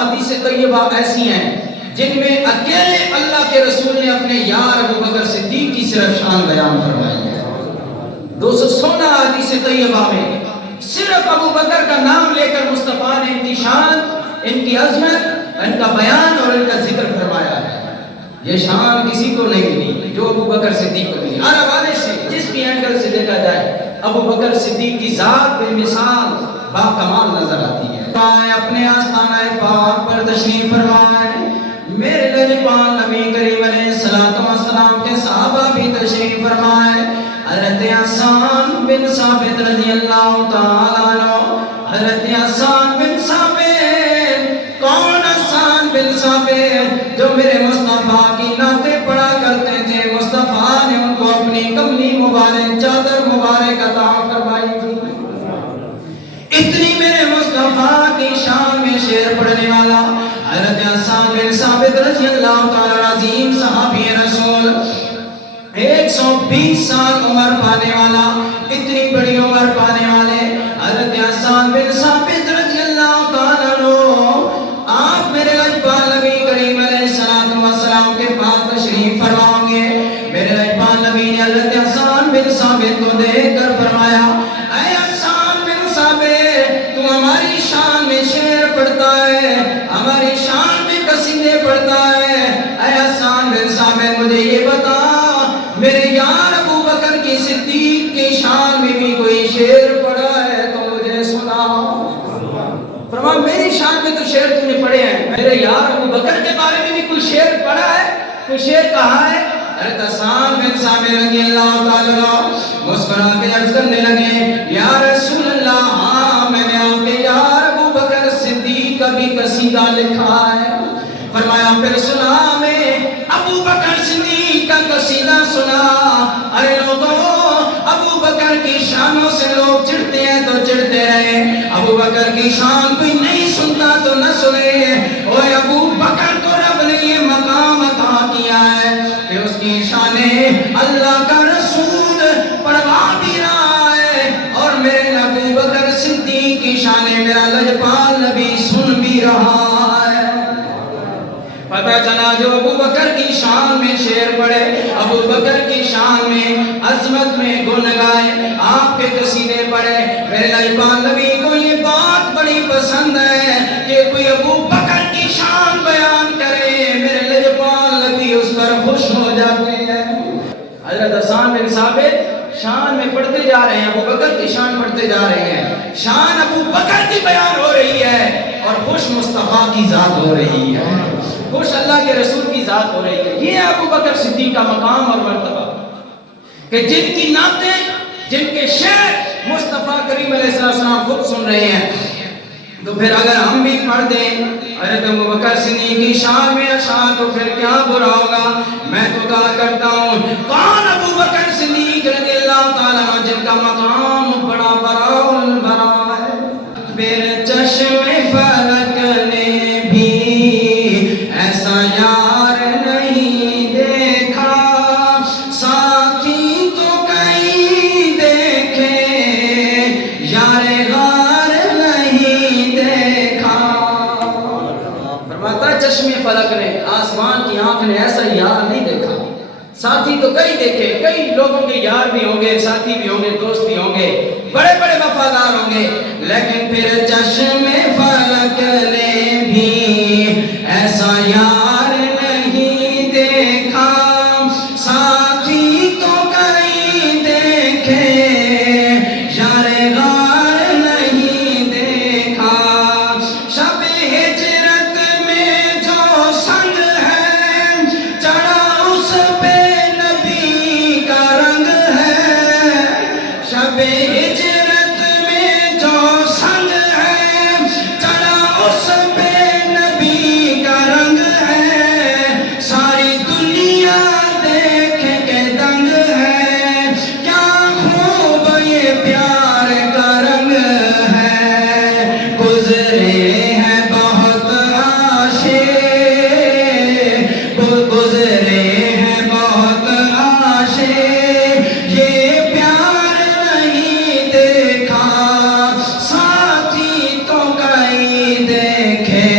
حدیث طیبہ ایسی ہیں جن میں اکیلے اللہ کے رسول نے اپنے یار ابو بکر صدیق کی صرف شان بیان فرمائی ہے۔ 216 حدیث طیبہ میں صرف ابو بکر کا نام لے کر مصطفیٰ نے ان کی شان، ان کی عظمت، ان کا بیان اور ان کا ذکر فرمایا ہے۔ یہ شان کسی کو نہیں ملی جو ابو بکر صدیق کو ملی۔ ہر حوالے سے جس بھی اینگل سے دیکھا جائے ابو بکر صدیق کی ذات بے مثال با کمال نظر آتی ہے۔ اپنے آستانہ پاک پر تشریف فرمائے، میرے لجپال نبی کریم علیہ السلام کے صحابہ بھی تشریف فرمائے۔ حضرت حسان بن ثابت رضی اللہ تعالیٰ عنہ، حضرت حسان بن ثابت، کون حسان بن ثابت جو میرے مصطفیٰ کی نعتیں پڑھا کرتے تھے، مصطفیٰ نے ان کو اپنی کملی مبارک چادر مبارک عطا فرمائی تھی۔ اتنی میرے مصطفیٰ کی شان میں شعر پڑھنے والا حضرت حسان بن ثابت رضی اللہ تعالیٰ عظیم صحابی رسول، 120 سال عمر پانے والا، اتنی بڑی عمر پانے والے حضرت حسان بن ثابت رضی اللہ تعالیٰ عنہ، آپ میرے لجپال نبی کریم علیہ السلام کے پاس تشریف فرماؤ گے۔ میرے لجپال نبی نے حضرت حسان بن ثابت کو دیکھ کر فرمایا، اے حسان بن ثابت، تو ہماری شان میں شعر پڑھتا ہے، ہماری شان میں قصیدے پڑھتا ہے، اے حسان بن ثابت مجھے یہ بتا، میرے یار ابو بکر کی صدیق کی شان میں بھی کوئی شعر پڑھا ہے تو مجھے سناؤ۔ فرمایا میری شان میں تو شعر تم نے پڑھے ہیں، میرے یار ابو بکر کے بارے میں بھی کوئی شعر پڑھا ہے، کوئی شعر کہا ہے؟ حضرت حسان بن ثابت رضی اللہ تعالیٰ عنہ مسکرا کے عرض کرنے لگے، یا رسول اللہ، ہاں میں نے آپ کے یار ابو بکر صدیق کا بھی قصیدہ لکھا ہے۔ فرمایا پھر سنا ہمیں ابو بکر صدیق کا قصیدہ سنا۔ ارے لوگوں، ابو بکر کی شانوں سے لوگ چڑھتے ہیں تو چڑھتے رہے، ابو بکر کی شان کوئی نہیں سنتا تو نہ سنے۔ اوے ابو بکر کو رب نے یہ مقام عطا کیا ہے کہ اس کی شانیں اللہ کا رسول پڑھوا بھی رہا ہے، اور میرے ابو بکر صدیق کی شانیں میرا لجپال نبی سن بھی رہا ہے۔ پتہ چلا جو ابو بکر کی شان میں شعر پڑھے، ابو بکر کی شان میں عظمت میں گن گائے، آپ کے قصیدے پڑھے، میرے لجپال نبی کو یہ بات بڑی پسند ہے کہ کوئی ابو بکر کی شان بیان کرے، میرے لجپال نبی اس پر خوش ہو جاتے ہیں۔ حضرت حسان بن ثابت شان میں پڑھتے جا رہے ہیں، ابو بکر کی شان پڑھتے جا رہے ہیں، شان ابو بکر کی بیان ہو رہی ہے اور خوش مصطفیٰ کی ذات ہو رہی ہے، خوش اللہ کے رسول کی ذات ہو رہی ہے۔ یہ ہے ابو بکر صدیق کا مقام اور مرتبہ کہ جن کی نعتیں، جن کے شعر مصطفیٰ کریم علیہ السلام خود سن رہے ہیں۔ تو پھر اگر ہم بھی پڑھ دیں حضرت ابو بکر صدیق کی شان میں اشعار تو پھر کیا برا ہوگا۔ میں تو کہا کرتا ہوں، کون ابو بکر صدیق رضی اللہ تعالیٰ عنہ جن کا مقام بڑا بڑا ہے۔ میرے چشم فلک نے بھی ایسا یار نہیں دیکھا، ساتھی تو کئی دیکھے، یار غار نہیں دیکھا۔ فرماتا چشم فلک نے، آسمان کی آنکھ نے ایسا یار نہیں دیکھا، ساتھی تو کئی دیکھے، کئی لوگوں کے یار بھی ہوں گے، ساتھی بھی ہوں گے، دوست بھی ہوں گے، بڑے بڑے وفادار ہوں گے، لیکن پھر چشم فلک نے بھی ایسا یار نہیں دیکھا، ساتھی تو کئی دیکھے، یار غار نہیں دیکھا۔ شب ہجرت میں جو سنگ ہے چڑھا اس پہ نبی کا رنگ ہے، شب ہجرت میں جو سنگ ہے چڑھا اس پہ نبی کا رنگ ہے، ساری دنیا دیکھ کے دنگ ہے، کیا خوب یہ پیار کا رنگ ہے، گزرے ہیں بہت عاشق، گزرے ہیں بہت عاشق، یہ پیار نہیں دیکھا، ساتھی تو کئی دیکھے،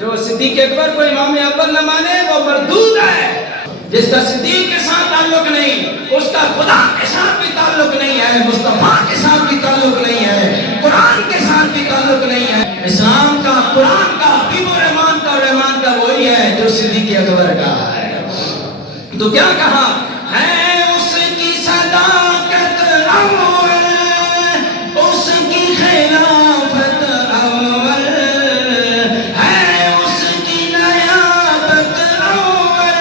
جو صدیق اکبر کو امام اول نہ مانے وہ مردود ہے. جس کا صدیق کے ساتھ تعلق نہیں اس کا خدا کے ساتھ بھی تعلق نہیں ہے, مصطفیٰ کے ساتھ بھی تعلق نہیں ہے, قرآن کے ساتھ بھی تعلق نہیں ہے. اسلام کا, قرآن کا, حبیب الرحمان کا, رحمان کا وہی ہے جو صدیق اکبر کا ہے. تو کیا کہا ہے اس کی صداقت اول, اس کی خلافت اول, ہے اس کی نیابت اول.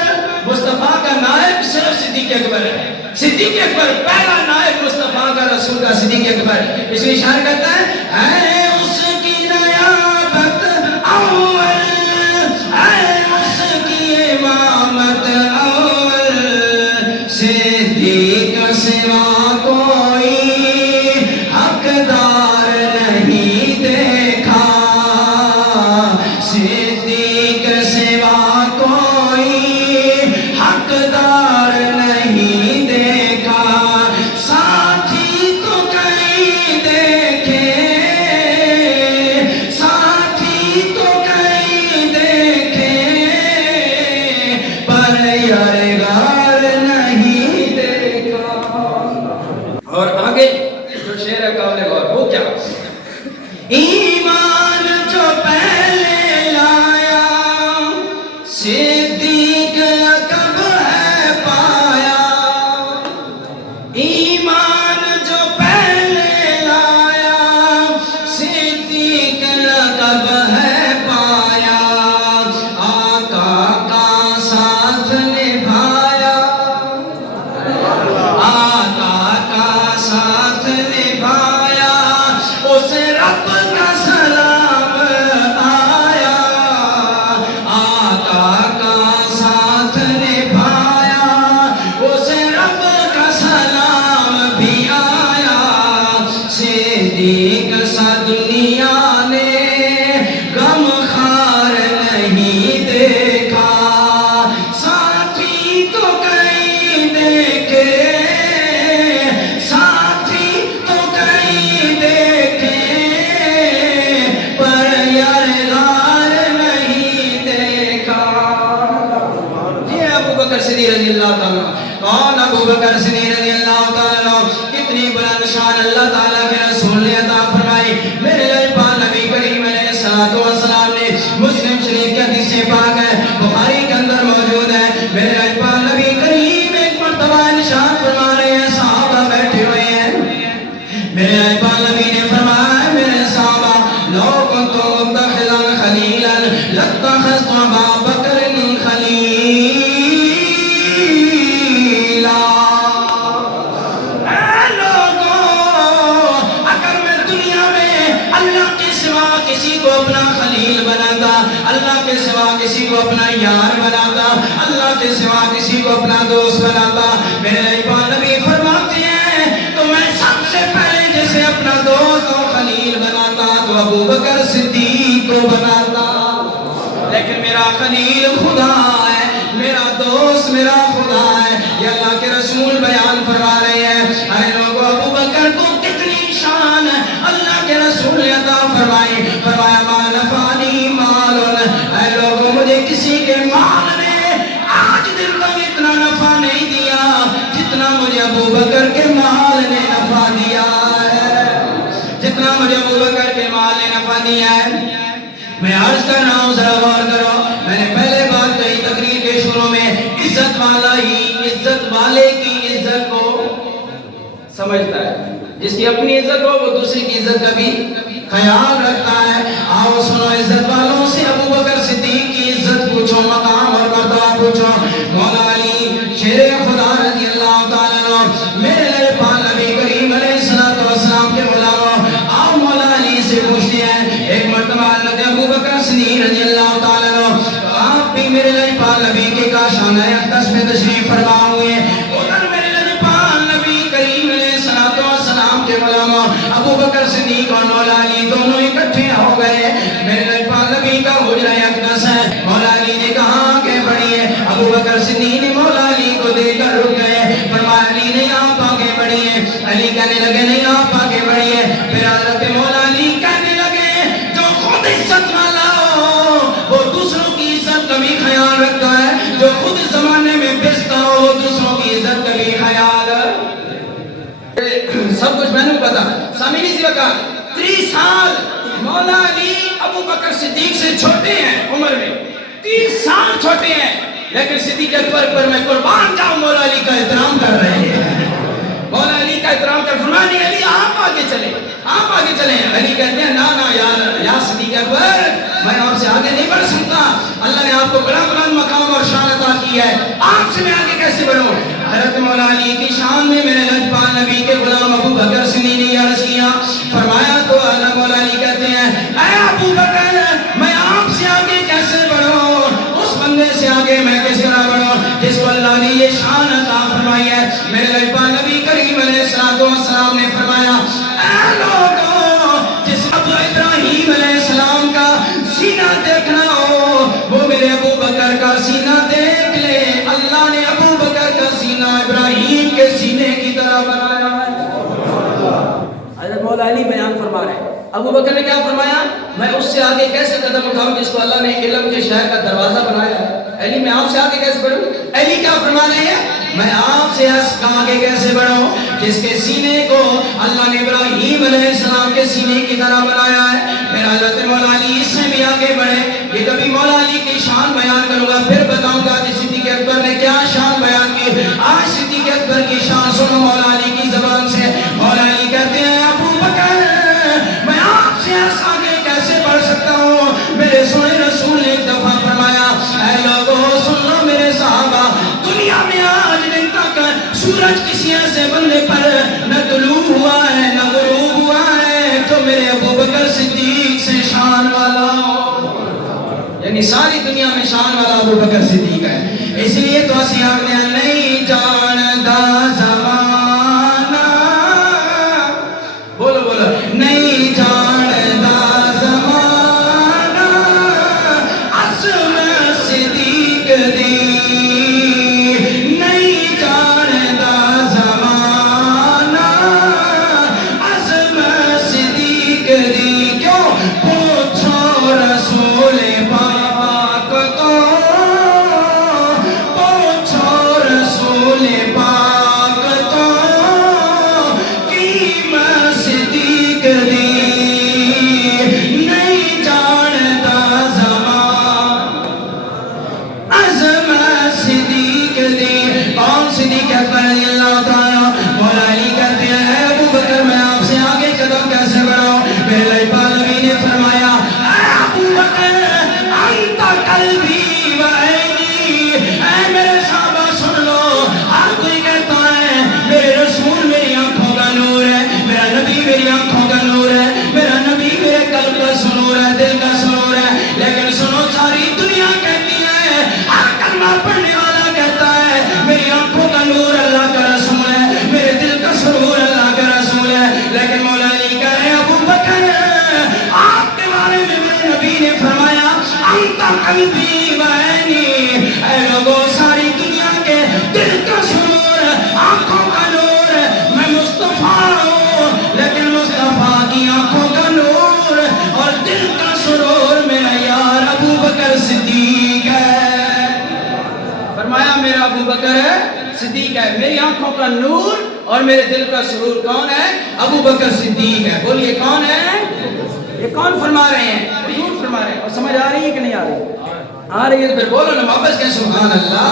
مصطفیٰ کا نائب صرف صدیق اکبر ہے. صدیق اکبر پہلا نائب مصطفیٰ کا, رسول کا صدیق اکبر. اس لیے اشارہ کرتا ہے اس کی نیابت اول, ہے اس کی امامت اول, صدیق سوا کوئی حقدار نہیں دیکھا, صدیق سوا کوئی حقدار نہیں دیکھا. ساتھی تو کئی دیکھے, ساتھی تو کئی دیکھے, پر یارغار نہیں دیکھا. اور آگے جو شعر ہے قابل غور, وہ کیا ایمان جو پہلے لایا صدیق کب ہے پایا. ایمان جو پہلے لایا صدیق کب ہے پایا. آقا کا ساتھ نبھایا, آقا کا ساتھ نبھایا, اس رب کا سلام آیا. آقا کا ساتھ نبھایا, اس رب کا سلام بھی آیا. صدیق سا دنیا نے غم خار نہیں دیکھا, ساتھی تو کئی دیکھے, ساتھی تو کئی دیکھے, پر یارغار نہیں دیکھا. یہ ابو بکر صدیق رضی اللہ تعالیٰ. کون ابو بکر صدیق رضی اللہ تعالیٰ؟ کتنی بلند شان اللہ تعالیٰ کے رسول نے عطا فرمائی. میرے پاک نبی کریم علیہ الصلوۃ والسلام نے, مسلم شریف کے حدیث پاک ہے, بخاری کے اندر موجود ہے. میرے پاک نبی کریم ایک مرتبہ نشان فرما رہے ہیں, صحابہ بیٹھے ہوئے ہیں. میرے پاک نبی نے فرمایا میرے صحابہ, لو کنت متخذا خلیلا لاتخذت ابا بکر خلیلا. اے لوگوں, اگر میں دنیا میں اللہ کے سوا کسی کو اپنا خلیل بناتا, اللہ کے سوا کسی کو اپنا یار بناتا, اللہ کے سوا کسی کو اپنا دوست بناتا, میرے پاک نبی فرماتے ہیں تو میں سب سے پہلے جسے اپنا دوست اور خلیل بناتا تو ابو بکر صدیق کو بناتا. لیکن میرا خلیل خدا ہے, میرا دوست میرا خدا ہے. یہ اللہ کے رسول بیان فرما رہے ہیں. اے لوگوں, ابو بکر کو کتنی شان ہے اللہ کے رسول نے عطا فرمائی. فرمایا ما نفعنی مال, اے لوگوں مجھے کسی کے مال نے آج دن تک اتنا نفع نہیں دیا جتنا مجھے ابو بکر کے مال نے نفع دیا ہے, جتنا مجھے ابو بکر کے مال نے نفع دیا ہے. میں عرض کر رہا ہوں, ذرا غور کرو. میں نے پہلے بات کہی تقریر کے شروع میں, عزت والا ہی عزت والے کی عزت کو سمجھتا ہے. جس کی اپنی عزت ہو وہ دوسری کی عزت کا بھی خیال رکھتا ہے. آؤ سنو, عزت والوں سے ابو بکر صدیق کی عزت پوچھو, مقام اور مرتبہ پوچھو. مولا علی شیر خدا رضی اللہ تعالیٰ عنہ, میرے پاک نبی کریم علیہ الصلوۃ والسلام کے غلاموں, آؤ مولا علی سے پوچھتے ہیں. ایک مرتبہ حضرت ابو بکر صدیق رضی اللہ تعالیٰ عنہ, آپ بھی میرے پاک نبی کے کاشانہ اقدس میں تشریف فرما ہوئے. ادھر میرے پاک نبی کریم علیہ الصلوۃ والسلام کے غلاموں ابو بکر صدیق اور مولا علی دونوں اکٹھے ہو گئے. میرے پاک نبی کا حجرہ اقدس ہے. مولا علی نے کہا کہ بڑھیے. ابو بکر صدیق نے مولا علی کو دے کر رک گئے. فرمایا علی نے آپ آگے بڑھیے. علی کہنے لگے نہیں آپ آگے بڑھیے. پھر حضرت مولا علی کہنے لگے جو خود عزت والا ہو وہ بس میں نے پتا سامعین سی وقت 30 سال مولا علی ابو بکر صدیق سے چھوٹے ہیں عمر میں، 30 سال چھوٹے ہیں، لیکن صدیق اکبر پر میں قربان جاؤں مولا علی کا احترام کر رہے ہیں، مولا علی کا احترام کر فرمایا علی آپ آگے چلیں، آپ آگے چلیں۔ علی کہتے ہیں نا یا صدیق اکبر میں آپ سے آگے نہیں بڑھ سکتا، اللہ نے آپ کو بڑا بلند مقام اور شان عطا کی ہے، آپ سے میں آگے کیسے بڑھوں؟ حضرت مولا علی کی شان میں میرے لجپال نبی کے غلام ابو بکر صدیق نے عرض کیا، فرمایا تو حضرت مولا علی کہتے ہیں اے ابو بکر میں آپ سے آگے کیسے بڑھوں؟ اس بندے سے آگے میں کس طرح بڑھوں جس کو اللہ نے یہ شان عطا فرمائی ہے؟ میرے لجپال نبی کریم علیہ السلام نے فرمایا اے لوگوں جس ابو ابراہیم علیہ السلام کا سینہ دیکھنا ہو وہ میرے ابو بکر کا سینہ دیکھ لے، اللہ نے ابو بکر کا سینہ ابراہیم کے سینے کی طرح بنایا ہے۔ حضرت مولا علی بیان فرما رہے ہیں ابو بکر نے کیا فرمایا میں اس سے آگے کیسے قدم اٹھاؤں جس کو اللہ نے علم کے شہر کا دروازہ بنایا ہے؟ علی میں آپ سے آگے کیسے بڑھوں؟ علی کیا فرما رہے ہیں میں آپ سے آگے کیسے بڑھوں جس کے سینے کو اللہ نے ابراہیم علیہ السلام کے سینے کی طرح بنایا ہے۔ پھر حضرت مولا علی اس سے بھی آگے بڑھے، یہ کبھی مولا علی کی شان بیان کروں گا پھر بتاؤں گا کہ صدیق اکبر نے کیا شان بیان کی۔ آج صدیق اکبر کی شان سنو مولا علی کی زبان سے۔ مولا علی کہتے ہیں ابو بکر میں آپ سے آگے کیسے بڑھ سکتا ہوں؟ میرے سونے رسول نے ایک دفعہ فرمایا اے لوگوں سن لو میرے صحابہ، دنیا میں آج دن تک سورج کسی ایسے بندے پر نہ طلوع ہوا ہے نہ غروب ہوا ہے جو میرے ابو بکر صدیق سے شان والا ہو، یعنی ساری دنیا میں شان والا ابو بکر صدیق ہے۔ اس لیے تو اسی آگے نہیں جاندا زمانہ، بولو بولو نہیں جاندا زمانہ عظم صدیق دی، نہیں جاندا زمانہ عظم صدیق دی، کیوں پوچھو رسول پاک کو، پوچھو رسول پاک کو قیمت صدیق دی، نہیں جانتا زمان عظم صدیق دی۔ کون صدیق اکبر رضی اللہ تعالیٰ؟ مولا علی کہتے ہیں اے ابو بکر میں آپ سے آگے قدم کیسے بڑھاؤں؟ میرے لجپال نبی نے فرمایا اے ابو بکر انت قلبی و عینی، اے میرے صحابہ سن لو، ہر کوئی کہتا ہے میرے رسول میری آنکھوں کا نور ہے، میرا نبی میری آنکھوں کا نور ہے، میرا نبی میرے قلب کا سنور ہے، دل کا سنور ہے، لیکن سنو ساری دنیا کہتی ہے، ہر کلمہ پڑھنے والا کہتا ہے میری آنکھوں کا نور اللہ کا رسول ہے، میرے دل کا سرور اللہ کا رسول ہے، لیکن مولا علی کہہ رہے ہیں ابو بکر آپ کے بارے میں میرے نبی نے فرمایا انت قلبی و عینی، اے لوگوں ساری دنیا کے دل کا سرور آنکھوں کا نور میں مصطفیٰ ہوں، لیکن مصطفیٰ کی آنکھوں کا نور اور دل کا سرور میرا یار ابو بکر صدیق ہے۔ فرمایا میرا ابو بکر صدیق ہے، میری آنکھوں کا نور اور میرے دل کا سرور کون ہے؟ ابو بکر صدیق ہے۔ بولیے کون ہے؟ یہ کون فرما رہے ہیں؟ حضور فرما رہے ہیں۔ اور سمجھ آ رہی ہے کہ نہیں آ رہی؟ آ رہی ہے تو پھر بولو نا واپس کہ سبحان اللہ۔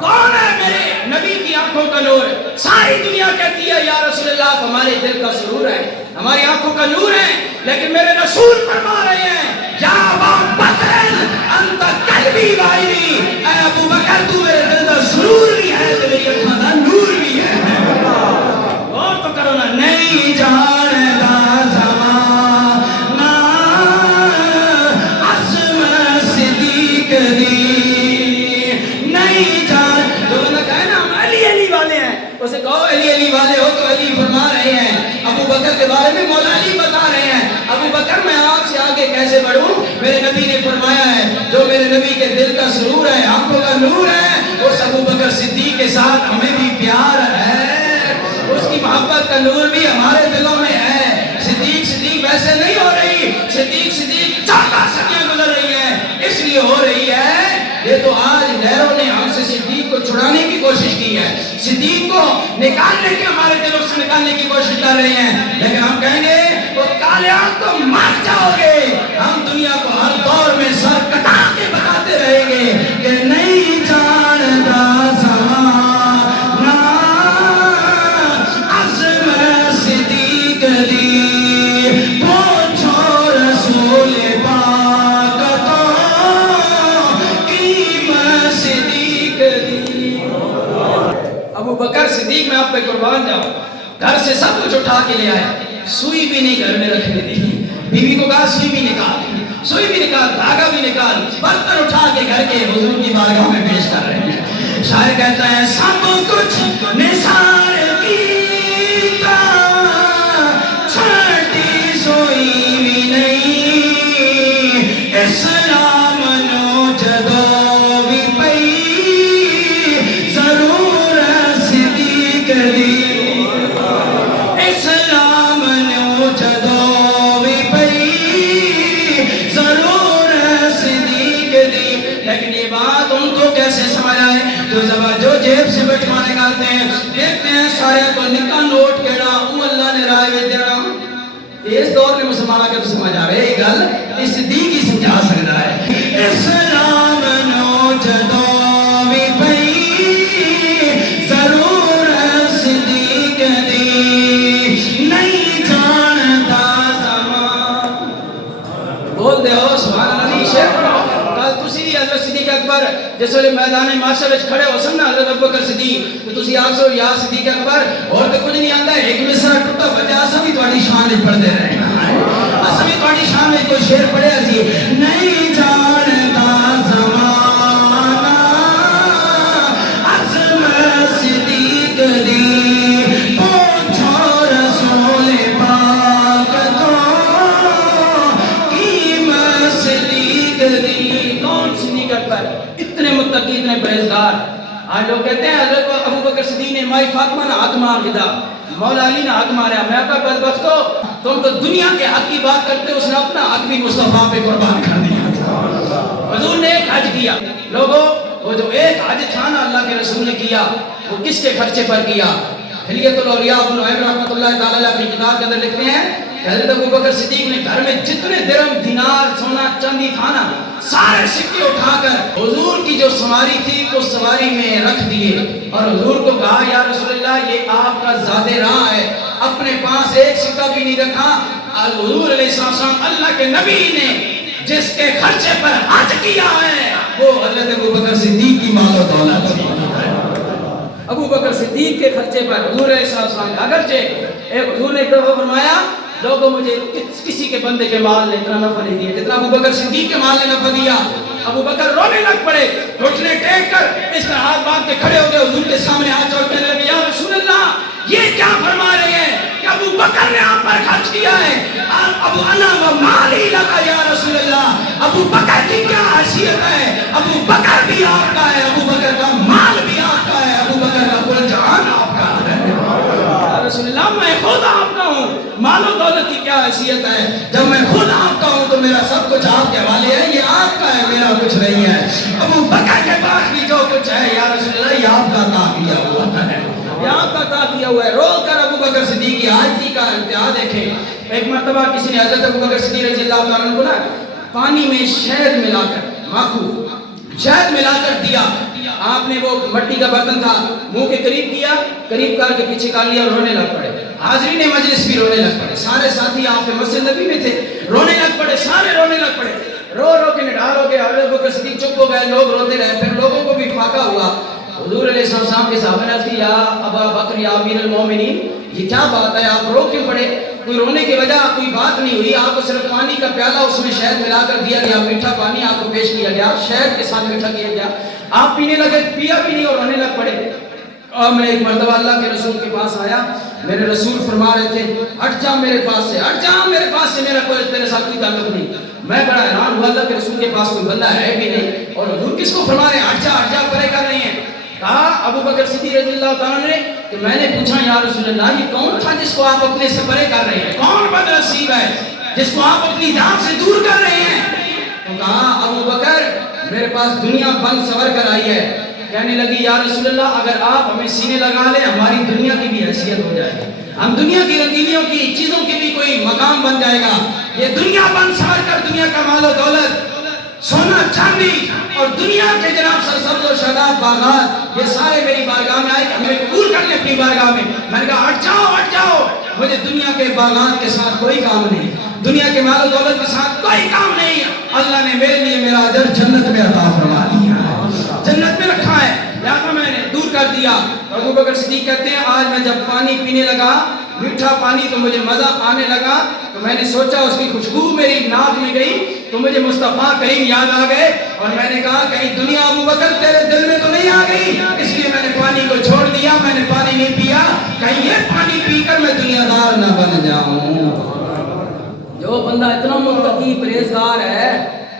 کون ہے میرے نبی کی آنکھوں کا نور؟ ساری دنیا کہتی ہے یا رسول اللہ آپ ہمارے دل کا سرور ہے، ہماری آنکھوں کا نور ہے، لیکن میرے رسول فرما رہے ہیں یا ابا بکر انت قلبی و عینی، اے ابو بکر تو میرے دل کا سرور بھی ہے، میری آنکھوں کا نور بھی ہے۔ اور تو کرو نا نہیں جاندا زمانہ عظم صدیق دی، نہیں جان جو بندہ کہے نا ہم علی علی والے ہیں، اسے کہو علی علی والے ہو تو علی فرما رہے ہیں ابو بکر کے بارے میں مولا علی بتا رہے ہیں ابو بکر میں آپ سے آگے کیسے بڑھوں؟ میرے نبی نے فرمایا ہے جو میرے نبی کے دل کا سرور ہے، آنکھوں کا نور ہے، اس ابو بکر صدیق کے ساتھ ہمیں بھی پیار ہے، اس کی محبت کا نور بھی ہمارے دلوں میں ہے۔ صدیق ویسے نہیں ہو رہی، صدیق 14 صدیاں گزر رہی ہیں، اس لیے ہو رہی ہے۔ یہ تو آج لہروں نے ہم سے صدیق کو چھڑانے کی کوشش کی ہے، صدیق کو نکالنے کی ہمارے دلوں سے نکالنے کی کوشش کر رہے ہیں، لیکن ہم کہیں گے وہ کالے آنکھ کو مار جاؤ گے، ہم دنیا کو ہر دور میں سر کٹا کے بتاتے رہیں گے کہ نہیں جانتا زمانہ عزم صدیق دی، پوچھو رسول پاک تو قیمت صدیق دی۔ ابو بکر صدیق میں آپ پہ قربان جاؤ، گھر سے سب کچھ اٹھا کے لے آیا، سوئی بھی نہیں گھر میں رکھنے دی، بیوی کو کہا سوئی بھی نکال، دھاگا بھی نکال، برتن اٹھا کے گھر کے حضور کی بارگاہ میں پیش کر رہے ہیں۔ شاعر کہتا ہے سب کچھ نثار کیتا، چھٹی سوئی بھی نہیں، اسلام نو جدو بھی پئی، ضرور صدیق دی، اسلام نو جدو بھی پئی، ضرور صدیق دی۔ لیکن یہ بات ان کو کیسے سمجھ آئے جو جیب سے بٹوا نکالتے ہیں، دیکھتے ہیں سارے کو نکا نوٹ کہڑا او اللہ نے رائے میں دینا، اس دور میں مسلمانہ کے تو سمجھ آئے یہ گل اس صدیق ہی سمجھا سکتا ہے۔ اسلام نو جدو بھی پئی، ضرور صدیق دی، نہیں جانتا زمان۔ بول دے ہو سبحان اللہ، نہیں شیر پڑھو۔ کل تسی حضرت صدیق اکبر جس ویلے میدان معاشر وچ کھڑے ہو سن حضرت ابوبکر صدیق تو تسی آکھو یا صدیق اکبر، اور تے کچھ نہیں آندا، ایک مصرع ٹوٹا بجا اساں بھی تہاڈی شان وچ پڑھدے رہے ہیں، اساں بھی تہاڈی شان وچ کوئی شعر پڑھیا سی، نہیں جانتا زمانہ عزم صدیق دی، پوچھو رسول پاک تو قیمت صدیق دی۔ کون صدیق اکبر؟ اتنے متقی، اتنے پرہیزگار۔ آج لوگ کہتے ہیں حضرت ابو بکر صدیق نے مائی فاطمہ نے ہاتھ مار دیا، مولا علی نے ہاتھ مارا۔ میں کہا بدبختو، تم تو دنیا کے حق کی بات کرتے، اس نے اپنا حق بھی مصطفیٰ پہ قربان کر دیا۔ حضور نے ایک حج کیا، لوگوں وہ جو ایک حج تھا نا اللہ کے رسول نے کیا، وہ کس کے خرچے پر کیا؟ حلیت الاولیاء ابن نعیم رحمۃ اللہ تعالی علیہ اپنی کتاب کے اندر لکھتے ہیں کہ حضرت ابو بکر صدیق نے گھر میں جتنے درم دینار سونا چاندی تھا نا، سارے سکے اٹھا کر حضور کی جو سواری تھی وہ سواری میں رکھ دیے، اور حضور کو کہا یا رسول اللہ یہ آپ کا زیادہ راہ ہے، اپنے پاس ایک سکہ بھی نہیں رکھا۔ حضور علیہ السلام اللہ کے نبی نے جس کے خرچے پر حج کیا ہے وہ حضرت ابو بکر صدیق کی مال و دولت تھی۔ ابو بکر صدیق کے خرچے پر حضور علیہ السلام اگرچہ حضور نے فرمایا لوگوں مجھے کسی کے بندے کے مال نے اتنا نفع نہیں دیا جتنا ابو بکر صدیق کے مال نے نفع دیا۔ ابو بکر رونے لگ پڑے، گھٹنے ٹیک کر اس طرح ہاتھ باندھ کے کھڑے ہو گئے، حضور کے سامنے ہاتھ جوڑ کے لگے یا رسول اللہ یہ کیا فرما رہے ہیں کہ ابو بکر نے آپ پر خرچ کیا ہے؟ ابو انا و مالی لگا یا رسول اللہ، ابو بکر کی کیا حیثیت ہے؟ ابو بکر بھی آپ کا ہے، ابو بکر کا مال بھی آپ کا ہے، ابو بکر کا کل جہان آپ کا ہے۔ یا رسول اللہ میں خود آپ کا ہوں، مال و دولت کی کیا حیثیت ہے؟ جب میں خود آپ کا ہوں تو میرا سب کچھ آپ کے حوالے ہے، یہ آپ کا ہے، میرا کچھ نہیں ہے۔ ابو بکر کے پاس بھی جو کچھ ہے یا رسول اللہ یہ آپ کا عطا کیا ہوا ہے، یہ آپ کا عطا کیا ہوا ہے۔ رو کر ابو بکر صدیق کی عاجزی کا انتہا دیکھیں۔ ایک مرتبہ کسی نے حضرت ابو بکر صدیق رضی اللہ تعالیٰ عنہ کو نا پانی میں شہد ملا کر، ماکھو شہد ملا کر دیا، آپ نے وہ مٹی کا برتن تھا منہ کے قریب کیا، قریب کر کے پیچھے کر لیا اور رونے لگ پڑے۔ حاضرین مجلس بھی رونے لگ پڑے، سارے ساتھی آپ کے مسجد نبی میں تھے، رونے لگ پڑے، سارے رونے لگ پڑے، رو رو کے نڈھال ہو گئے۔ حضرت ابو بکر صدیق چپ ہو گئے، لوگ روتے رہے، پھر لوگوں کو بھی فاقہ ہوا۔ حضور علیہ السلام کے صحابہ نے عرض کی یا ابا بکر یا امیر المومنین یہ کیا بات ہے، آپ رو کیوں پڑے؟ کوئی رونے کی وجہ کوئی بات نہیں ہوئی، آپ کو صرف پانی کا پیالہ اس میں شہد ملا کر دیا گیا، میٹھا پانی آپ کو پیش کیا گیا، شہد کے ساتھ میٹھا کیا گیا، آپ پینے لگے، پیا بھی نہیں اور رونے لگ پڑے۔ اور میں ایک مرتبہ اللہ کے رسول کے پاس آیا، میرے رسول فرما رہے تھے ہٹ جا میرے پاس سے، ہٹ جا میرے پاس سے، میرا کوئی تیرے ساتھ کوئی تعلق نہیں۔ میں بڑا حیران ہوا، اللہ کے رسول کے پاس کوئی بندہ ہے بھی نہیں اور حضور کس کو فرما رہے ہیں ہٹ جا پرے کر رہے ہیں؟ کہا ابو بکر صدیق رضی اللہ تعالیٰ نے کہ میں نے پوچھا یا رسول اللہ یہ کون تھا جس کو آپ اپنے سے پرے کر رہے ہیں؟ کون بد نصیب ہے جس کو آپ اپنی جان سے دور کر رہے ہیں؟ تو کہا ابو بکر میرے پاس دنیا بند سور کر آئی ہے، کہنے لگی یا رسول اللہ اگر آپ ہمیں سینے لگا لیں ہماری دنیا کی بھی حیثیت ہو جائے گی, ہم دنیا کی رنگینیوں کی چیزوں کی بھی کوئی مقام بن جائے گا. یہ دنیا بن سمجھ کر دنیا کا مال و دولت سونا چاندی اور دنیا کے جناب سرسبز و شاداب باغات یہ سارے میری بارگاہ میں آئے کہ ہمیں قبول کر لیں اپنی بارگاہ میں. میں نے کہا ہٹ جاؤ, مجھے دنیا کے باغات کے ساتھ کوئی کام نہیں, دنیا کے مال و دولت کے ساتھ کوئی کام نہیں. اللہ نے میرے لیے میرا اجر جنت میں عطا فرما دیا ہے, جنت میں رکھا ہے, لہذا میں نے دور کر دیا. ابو بکر صدیق کہتے ہیں آج میں جب پانی پینے لگا میٹھا پانی تو مجھے مزہ آنے لگا, تو میں نے سوچا اس کی خوشبو میری ناک میں گئی تو مجھے مصطفیٰ کریم یاد آ گئے, اور میں نے کہا کہیں دنیا ابو بکر تیرے دل میں تو نہیں آ گئی, اس لیے میں نے پانی کو چھوڑ دیا, میں نے پانی نہیں پیا, کہیں یہ پانی پی کر میں دنیا دار نہ بن جاؤں. جو بندہ اتنا متقی پرہیزگار ہے,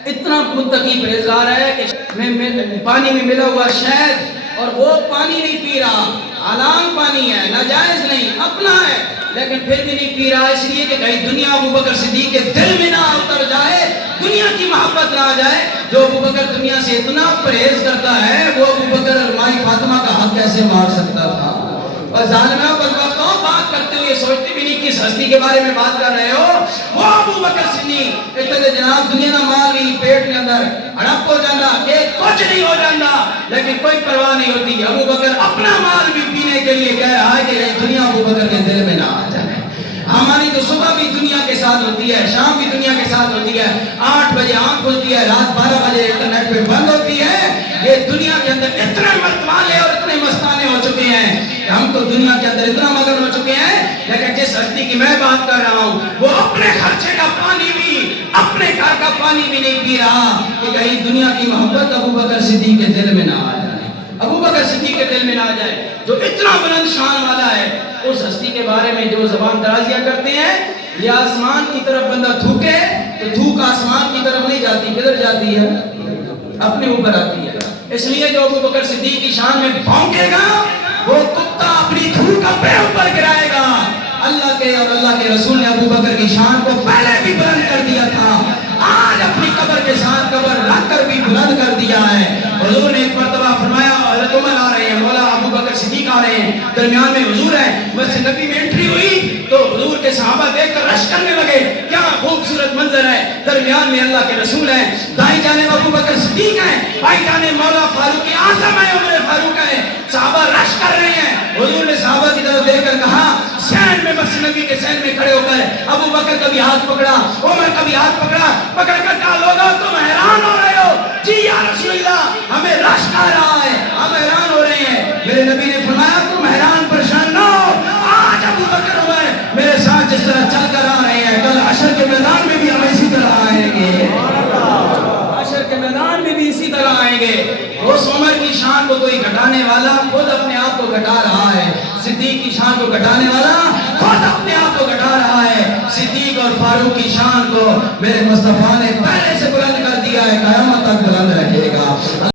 اتنا متقی پرہیزگار ہے کہ پانی میں ملا ہوا شہد اور وہ پانی نہیں پی رہا, حلال پانی ہے, ناجائز نہیں, اپنا ہے, لیکن پھر بھی نہیں پی رہا, اس لیے کہ کہیں دنیا ابو بکر صدیق کے دل میں نہ اتر جائے, دنیا کی محبت نہ آ جائے. جو ابو بکر دنیا سے اتنا پرہیز کرتا ہے وہ ابو بکر اور مائی فاطمہ کا حق کیسے مار سکتا تھا. اور ظالمہ بدبختوں بات کرتے ہوئے سوچتے بھی نہیں کس ہستی کے بارے میں بات کر رہے ہو. وہ ابو بکر صدیق اتنے جناب دنیا نہ مال نہیں, پیٹ کے اندر ہڑپ ہو جانا کہ کچھ نہیں ہو جانا, لیکن کوئی پرواہ نہیں ہوتی. ابو بکر اپنا مال بھی پینے کے لیے کہہ رہا ہے کہ یہ دنیا ابو بکر کے دل میں نہ آ جائے. ہماری تو صبح بھی دنیا کے ساتھ ہوتی ہے, شام بھی دنیا کے ساتھ ہوتی ہے, 8 بجے آنکھ کھلتی ہے, رات 12 بجے انٹرنیٹ پہ بند ہوتی ہے. یہ دنیا کے اندر اتنے متوالے اور اتنے مستانے ہو چکے ہیں کہ ہم تو دنیا کے اندر اتنا مگن ہو چکے ہیں, لیکن جس ہستی کی میں بات کر رہا ہوں وہ اپنے خرچے کا پانی بھی, اپنے گھر کا پانی بھی نہیں پی رہا کہ کہیں دنیا کی محبت ابو بکر صدیق کے دل میں نہ آ جائے, ابو بکر صدیق کے دل میں نہ آ جائے. جو اتنا بلند شان والا ہے اس ہستی کے بارے میں جو زبان درازیاں کرتے ہیں, یہ آسمان کی طرف بندہ تھوکے تو تھوک آسمان کی طرف نہیں جاتی, کدھر جاتی ہے, اپنے اوپر آتی ہے. اس لیے جو ابو بکر صدیق کی شان میں بھونکے گا وہ کتا اپنی تھوک اپنے اوپر گرائے گا. اللہ کے اور اللہ کے رسول نے ابو بکر کی شان کو پہلے بھی بلند کر دیا تھا, آج اپنی قبر کے ساتھ قبر رکھ کر بھی بلند کر دیا ہے. حضور نے ایک مرتبہ فرمایا حضرت عمر آ رہے ہیں, مولا ابو بکر صدیق آ رہے ہیں, درمیان میں حضور ہے. مسجد نبی میں انٹری ہوئی تو حضور کے صحابہ دیکھ کر رش کرنے لگے, کیا خوبصورت منظر ہے, درمیان میں اللہ کے رسول ہیں, دائیں جانب ابو بکر صدیق ہیں, بائیں جانب مولا فاروق اعظم ہے, عمر فاروق ہے. صحابہ رش کر رہے ہیں. حضور نے صحابہ کی طرف دیکھ کر کہا, سین میں مسجد نبی کے سین میں کھڑے ہو کر ابو بکر کا بھی ہاتھ پکڑا, عمر کا بھی ہاتھ پکڑا, پکڑ کر کہا لوگوں تم حیران ہو رہے ہو, جی یا رسول اللہ ہمیں رش کر رہا ہے, ہم حیران ہو رہے ہیں. میرے نبی نے فرمایا تم حیران پریشان نہ ہو, آج ابو بکر عمر میرے ساتھ جس طرح چل کر آ رہے ہیں کل حشر کے میدان میں بھی ہم اسی طرح آئیں گے, حشر کے میدان میں بھی اسی طرح آئیں گے. اس عمر کی شان کو کوئی گھٹانے والا خود اپنے آپ کو گھٹا رہا ہے, صدیق کی شان کو گھٹانے والا خود اپنے آپ کو گھٹا رہا ہے. صدیق اور فاروق کی شان کو میرے مصطفیٰ نے پہلے سے بلند کر دیا ہے, قیامت تک بلند رہے.